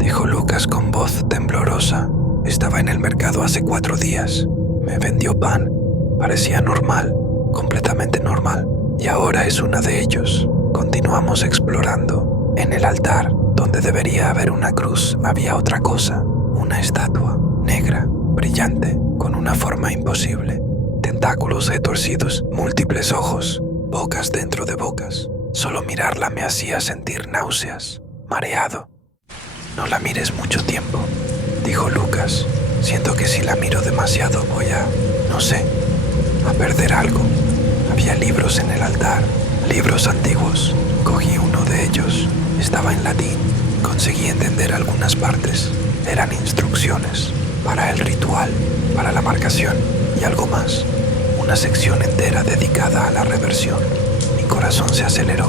dijo Lucas con voz temblorosa. Estaba en el mercado hace 4 días. Me vendió pan. Parecía normal, completamente normal. Y ahora es una de ellos. Continuamos explorando. En el altar, donde debería haber una cruz, había otra cosa. Una estatua, negra, brillante, con una forma imposible. Tentáculos retorcidos, múltiples ojos, bocas dentro de bocas. Solo mirarla me hacía sentir náuseas, mareado. No la mires mucho tiempo, dijo Lucas. Siento que si la miro demasiado voy a, no sé, a perder algo. Había libros en el altar, libros antiguos. Cogí uno de ellos. Estaba en latín. Conseguí entender algunas partes. Eran instrucciones para el ritual, para la marcación y algo más. Una sección entera dedicada a la reversión. Mi corazón se aceleró.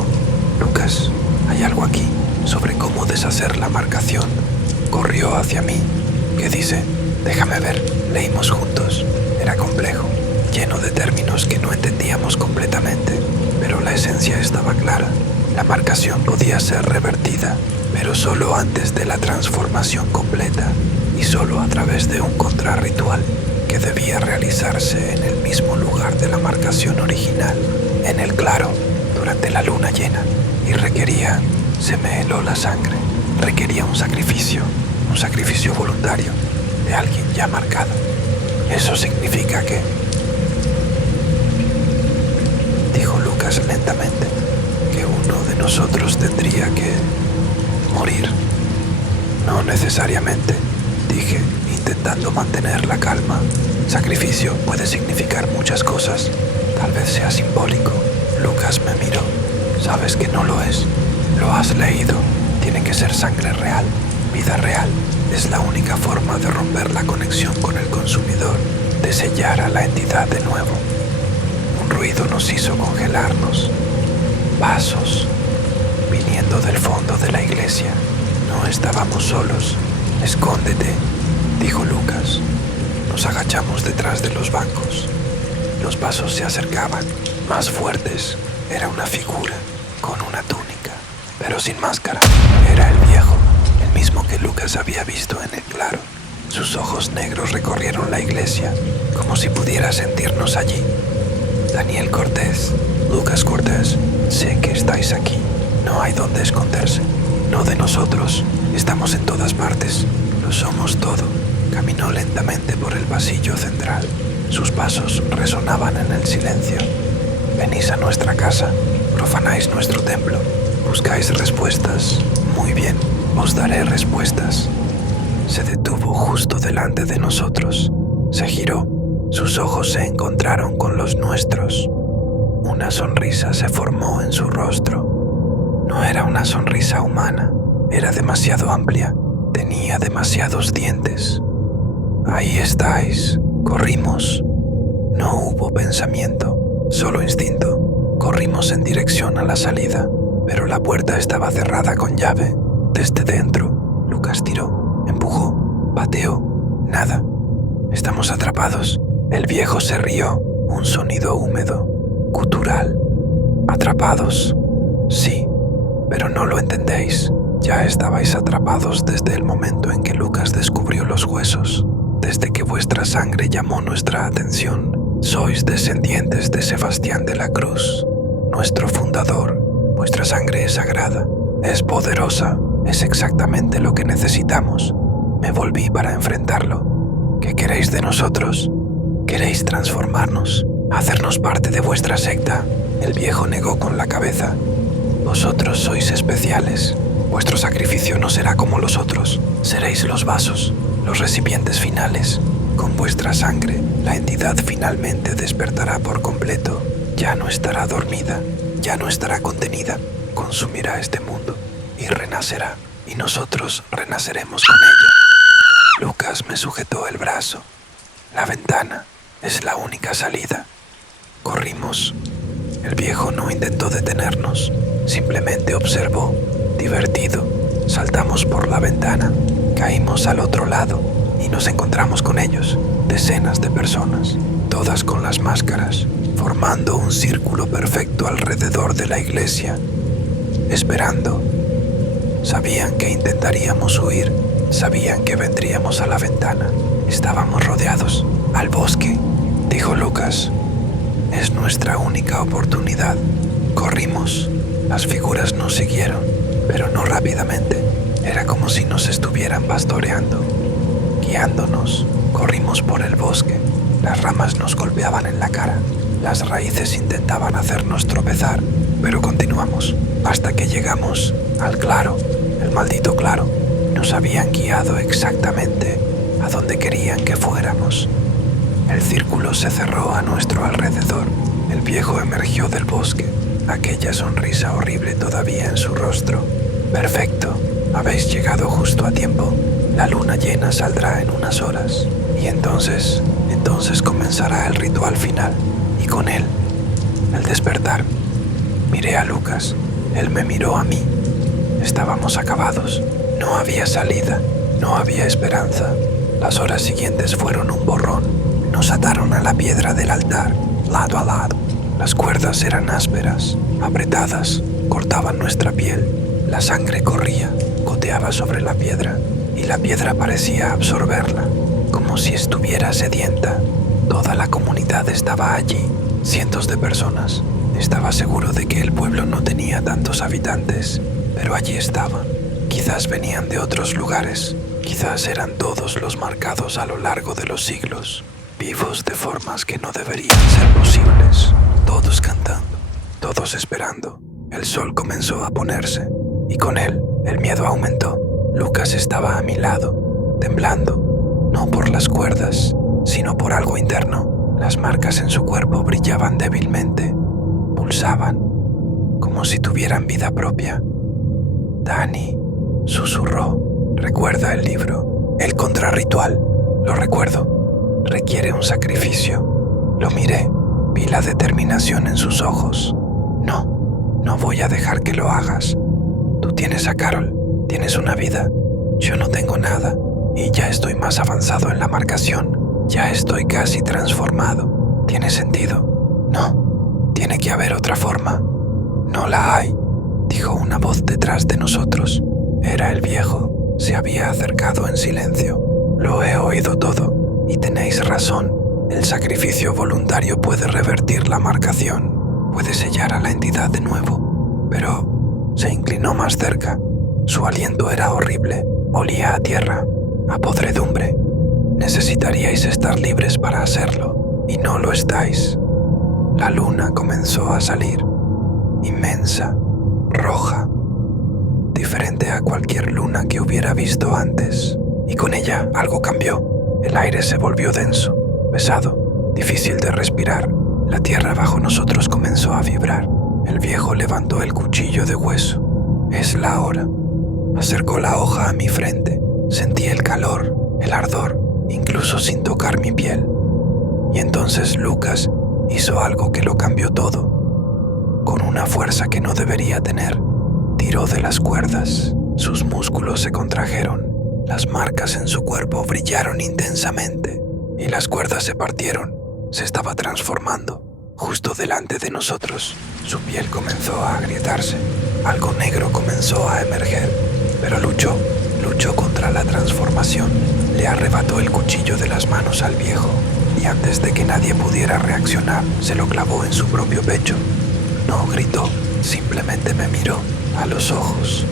Lucas, hay algo aquí sobre cómo deshacer la marcación. Corrió hacia mí. ¿Qué dice? Déjame ver. Leímos juntos. Era complejo, lleno de términos que no entendíamos completamente, pero la esencia estaba clara. La marcación podía ser revertida, pero solo antes de la transformación completa y solo a través de un contrarritual que debía realizarse en el mismo lugar de la marcación original, en el claro, durante la luna llena, y requería, se me heló la sangre, requería un sacrificio voluntario de alguien ya marcado. Eso significa que, dijo Lucas lentamente, que uno de nosotros tendría que morir. No necesariamente, dije, intentando mantener la calma. Sacrificio puede significar muchas cosas. Tal vez sea simbólico. Lucas me miró. Sabes que no lo es. Lo has leído. Tiene que ser sangre real, vida real. Es la única forma de romper la conexión con el consumidor, de sellar a la entidad de nuevo. Un ruido nos hizo congelarnos. Pasos, viniendo del fondo de la iglesia. No estábamos solos. Escóndete, dijo Lucas. Nos agachamos detrás de los bancos. Los pasos se acercaban, más fuertes. Era una figura, con una túnica, pero sin máscara. Era el viejo, el mismo que Lucas había visto en el claro. Sus ojos negros recorrieron la iglesia, como si pudiera sentirnos allí. Daniel Cortés, Lucas Cortés, sé que estáis aquí. No hay donde esconderse. No de nosotros. Estamos en todas partes. Lo somos todo. Caminó lentamente por el pasillo central. Sus pasos resonaban en el silencio. Venís a nuestra casa. Profanáis nuestro templo. Buscáis respuestas. Muy bien, os daré respuestas. Se detuvo justo delante de nosotros. Se giró. Sus ojos se encontraron con los nuestros. Una sonrisa se formó en su rostro. No era una sonrisa humana. Era demasiado amplia. Tenía demasiados dientes. Ahí estáis. Corrimos. No hubo pensamiento, solo instinto. Corrimos en dirección a la salida, pero la puerta estaba cerrada con llave. Desde dentro, Lucas tiró, empujó, pateó. Nada. Estamos atrapados. El viejo se rió, un sonido húmedo, gutural. Atrapados. Sí, pero no lo entendéis. Ya estabais atrapados desde el momento en que Lucas descubrió los huesos, desde que vuestra sangre llamó nuestra atención. Sois descendientes de Sebastián de la Cruz, nuestro fundador. Vuestra sangre es sagrada, es poderosa, es exactamente lo que necesitamos. Me volví para enfrentarlo. ¿Qué queréis de nosotros? ¿Queréis transformarnos? ¿Hacernos parte de vuestra secta? El viejo negó con la cabeza. Vosotros sois especiales. Vuestro sacrificio no será como los otros. Seréis los vasos, los recipientes finales. Con vuestra sangre, la entidad finalmente despertará por completo. Ya no estará dormida, ya no estará contenida. Consumirá este mundo y renacerá. Y nosotros renaceremos con ella. Lucas me sujetó el brazo. La ventana es la única salida. Corrimos. El viejo no intentó detenernos, simplemente observó, divertido. Saltamos por la ventana, caímos al otro lado y nos encontramos con ellos, decenas de personas, todas con las máscaras, formando un círculo perfecto alrededor de la iglesia, esperando. Sabían que intentaríamos huir, sabían que vendríamos a la ventana. Estábamos rodeados. Al bosque, dijo Lucas. Es nuestra única oportunidad. Corrimos. Las figuras nos siguieron, pero no rápidamente. Era como si nos estuvieran pastoreando, guiándonos. Corrimos por el bosque. Las ramas nos golpeaban en la cara. Las raíces intentaban hacernos tropezar, pero continuamos hasta que llegamos al claro, el maldito claro. Nos habían guiado exactamente a donde querían que fuéramos. El círculo se cerró a nuestro alrededor. El viejo emergió del bosque, aquella sonrisa horrible todavía en su rostro. Perfecto, habéis llegado justo a tiempo. La luna llena saldrá en unas horas. Y entonces comenzará el ritual final. Y con él, el despertar. Miré a Lucas. Él me miró a mí. Estábamos acabados. No había salida. No había esperanza. Las horas siguientes fueron un borrón. Nos ataron a la piedra del altar, lado a lado. Las cuerdas eran ásperas, apretadas, cortaban nuestra piel. La sangre corría, goteaba sobre la piedra, y la piedra parecía absorberla, como si estuviera sedienta. Toda la comunidad estaba allí, cientos de personas. Estaba seguro de que el pueblo no tenía tantos habitantes, pero allí estaban. Quizás venían de otros lugares, quizás eran todos los marcados a lo largo de los siglos, vivos de formas que no deberían ser posibles. Todos cantando, todos esperando. El sol comenzó a ponerse, y con él el miedo aumentó. Lucas estaba a mi lado, temblando, no por las cuerdas, sino por algo interno. Las marcas en su cuerpo brillaban débilmente, pulsaban, como si tuvieran vida propia. Dani, susurró. Recuerda el libro. El contrarritual. Lo recuerdo. Requiere un sacrificio. Lo miré. Vi la determinación en sus ojos. No voy a dejar que lo hagas. Tú tienes a Carol. Tienes una vida. Yo no tengo nada. Y ya estoy más avanzado en la marcación. Ya estoy casi transformado. ¿Tiene sentido? No. Tiene que haber otra forma. No la hay, dijo una voz detrás de nosotros. Era el viejo. Se había acercado en silencio. Lo he oído todo, y tenéis razón. El sacrificio voluntario puede revertir la marcación, puede sellar a la entidad de nuevo. Pero se inclinó más cerca. Su aliento era horrible. Olía a tierra, a podredumbre. Necesitaríais estar libres para hacerlo, y no lo estáis. La luna comenzó a salir, inmensa, roja, diferente a cualquier luna que hubiera visto antes. Y con ella algo cambió. El aire se volvió denso, pesado, difícil de respirar. La tierra bajo nosotros comenzó a vibrar. El viejo levantó el cuchillo de hueso. Es la hora. Acercó la hoja a mi frente. Sentí el calor, el ardor, incluso sin tocar mi piel. Y entonces Lucas hizo algo que lo cambió todo. Con una fuerza que no debería tener, tiró de las cuerdas. Sus músculos se contrajeron. Las marcas en su cuerpo brillaron intensamente. Y las cuerdas se partieron. Se estaba transformando. Justo delante de nosotros, su piel comenzó a agrietarse. Algo negro comenzó a emerger. Pero luchó contra la transformación. Le arrebató el cuchillo de las manos al viejo. Y antes de que nadie pudiera reaccionar, se lo clavó en su propio pecho. No gritó, simplemente me miró a los ojos.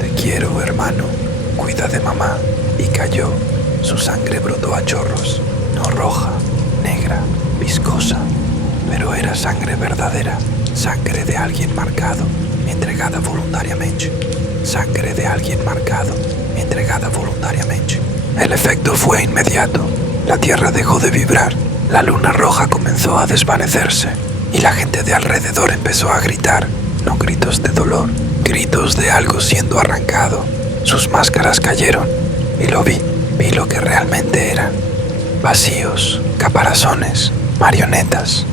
Te quiero, hermano. Cuida de mamá. Y cayó. Su sangre brotó a chorros. No roja, negra, viscosa. Pero era sangre verdadera. Sangre de alguien marcado, entregada voluntariamente. Sangre de alguien marcado, entregada voluntariamente. El efecto fue inmediato. La tierra dejó de vibrar. La luna roja comenzó a desvanecerse. Y la gente de alrededor empezó a gritar. No gritos de dolor, gritos de algo siendo arrancado. Sus máscaras cayeron. Y lo vi. Vi lo que realmente eran. Vacíos, caparazones, marionetas.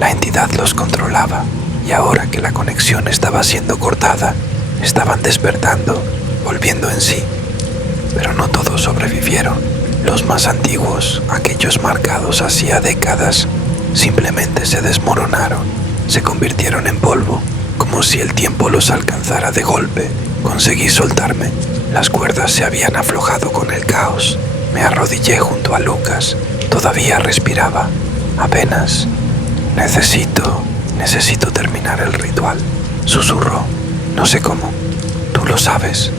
La entidad los controlaba. y ahora que la conexión estaba siendo cortada, estaban despertando, volviendo en sí. Pero no todos sobrevivieron. Los más antiguos, aquellos marcados hacía décadas, simplemente se desmoronaron, se convirtieron en polvo, como si el tiempo los alcanzara de golpe. Conseguí soltarme. Las cuerdas se habían aflojado con el caos. Me arrodillé junto a Lucas. Todavía respiraba. Apenas. Necesito terminar el ritual. Susurró. No sé cómo. Tú lo sabes.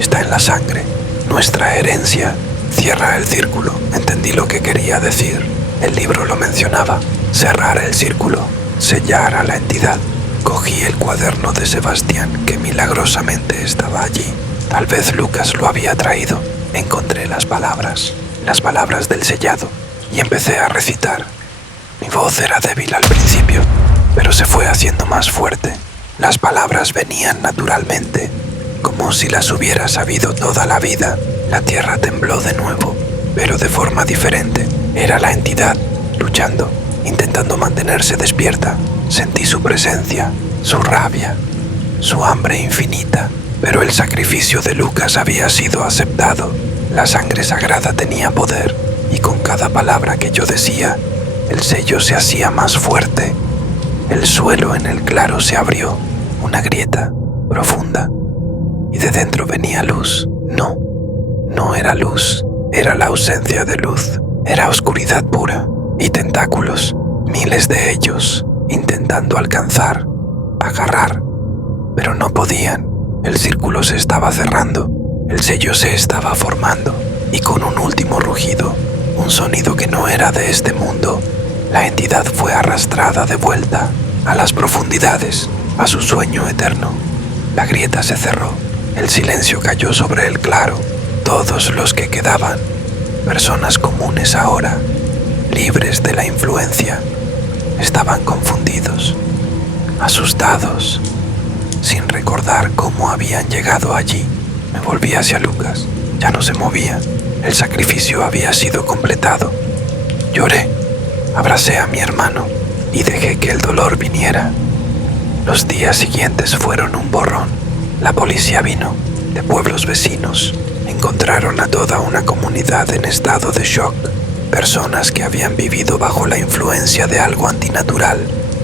Está en la sangre. Nuestra herencia. Cierra el círculo. Entendí lo que quería decir. El libro lo mencionaba. Cerrar el círculo. Sellar a la entidad. Cogí el cuaderno de Sebastián, que milagrosamente estaba allí. Tal vez Lucas lo había traído. Encontré las palabras del sellado, y empecé a recitar. Mi voz era débil al principio, pero se fue haciendo más fuerte. Las palabras venían naturalmente, como si las hubiera sabido toda la vida. La tierra tembló de nuevo, pero de forma diferente. Era la entidad, luchando, intentando mantenerse despierta. Sentí su presencia, su rabia, su hambre infinita, pero el sacrificio de Lucas había sido aceptado. La sangre sagrada tenía poder, y con cada palabra que yo decía, el sello se hacía más fuerte. El suelo en el claro se abrió, una grieta profunda, y de dentro venía luz. No era luz, era la ausencia de luz, era oscuridad pura, y tentáculos, miles de ellos, intentando alcanzar, agarrar, pero no podían. El círculo se estaba cerrando, el sello se estaba formando, y con un último rugido, un sonido que no era de este mundo, la entidad fue arrastrada de vuelta a las profundidades, a su sueño eterno. La grieta se cerró, el silencio cayó sobre el claro. Todos los que quedaban, personas comunes ahora, libres de la influencia, estaban confundidos, asustados, sin recordar cómo habían llegado allí. Me volví hacia Lucas. Ya no se movía. El sacrificio había sido completado. Lloré, abracé a mi hermano y dejé que el dolor viniera. Los días siguientes fueron un borrón. La policía vino, de pueblos vecinos. Encontraron a toda una comunidad en estado de shock. Personas que habían vivido bajo la influencia de algo antinatural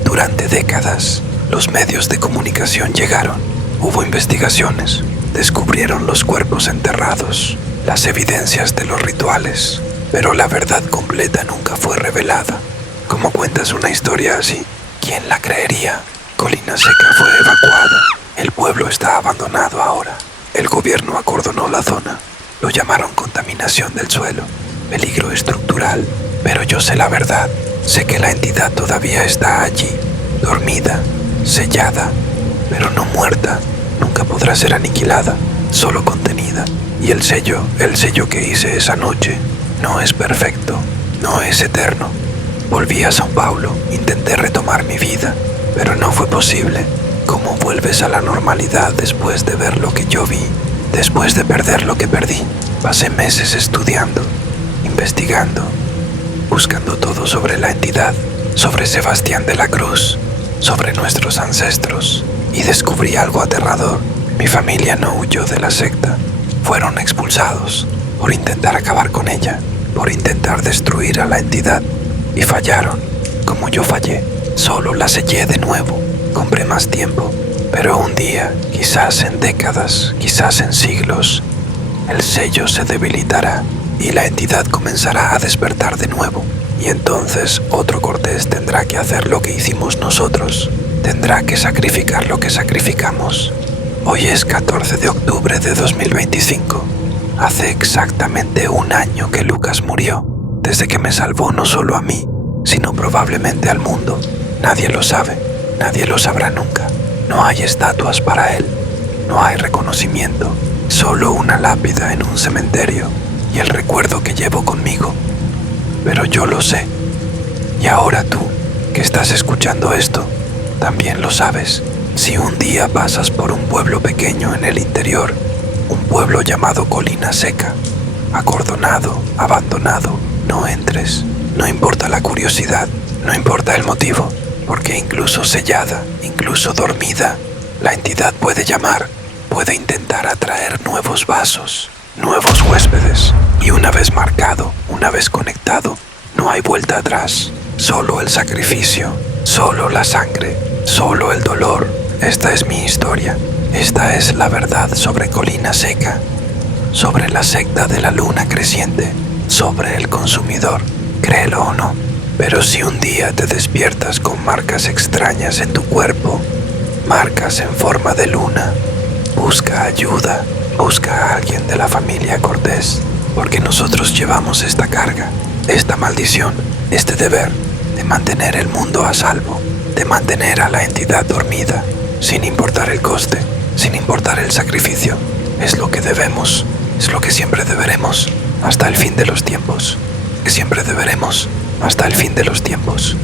durante décadas. Los medios de comunicación llegaron. Hubo investigaciones. Descubrieron los cuerpos enterrados, las evidencias de los rituales, pero la verdad completa nunca fue revelada. ¿Cómo cuentas una historia así? ¿Quién la creería? Colina Seca fue evacuada. El pueblo está abandonado ahora. El gobierno acordonó la zona. Lo llamaron contaminación del suelo, peligro estructural. Pero yo sé la verdad. Sé que la entidad todavía está allí, dormida, sellada, pero no muerta. Nunca podrá ser aniquilada, solo contenida. Y el sello que hice esa noche, no es perfecto, no es eterno. Volví a São Paulo, intenté retomar mi vida, pero no fue posible. ¿Cómo vuelves a la normalidad después de ver lo que yo vi? Después de perder lo que perdí. Pasé meses estudiando, investigando, buscando todo sobre la entidad, sobre Sebastián de la Cruz, sobre nuestros ancestros, y descubrí algo aterrador. Mi familia no huyó de la secta. Fueron expulsados por intentar acabar con ella, por intentar destruir a la entidad, y fallaron, como yo fallé. Solo la sellé de nuevo. Compré más tiempo, pero un día, quizás en décadas, quizás en siglos, el sello se debilitará y la entidad comenzará a despertar de nuevo. Y entonces otro Cortés tendrá que hacer lo que hicimos nosotros. Tendrá que sacrificar lo que sacrificamos. Hoy es 14 de octubre de 2025. Hace exactamente un año que Lucas murió, desde que me salvó no solo a mí, sino probablemente al mundo. Nadie lo sabe, nadie lo sabrá nunca. No hay estatuas para él, no hay reconocimiento, solo una lápida en un cementerio y el recuerdo que llevo conmigo. Pero yo lo sé, y ahora tú, que estás escuchando esto, también lo sabes. Si un día pasas por un pueblo pequeño en el interior, un pueblo llamado Colina Seca, acordonado, abandonado, no entres. No importa la curiosidad, no importa el motivo, porque incluso sellada, incluso dormida, la entidad puede llamar, puede intentar atraer nuevos vasos, nuevos huéspedes, y una vez marcado, una vez conectado, no hay vuelta atrás, solo el sacrificio, solo la sangre, solo el dolor. Esta es mi historia, esta es la verdad sobre Colina Seca, sobre la secta de la luna creciente, sobre el consumidor, créelo o no. Pero si un día te despiertas con marcas extrañas en tu cuerpo, marcas en forma de luna, busca ayuda, busca a alguien de la familia Cortés, porque nosotros llevamos esta carga, esta maldición, este deber de mantener el mundo a salvo, de mantener a la entidad dormida, sin importar el coste, sin importar el sacrificio. Es lo que debemos, es lo que siempre deberemos, hasta el fin de los tiempos, que siempre deberemos, hasta el fin de los tiempos.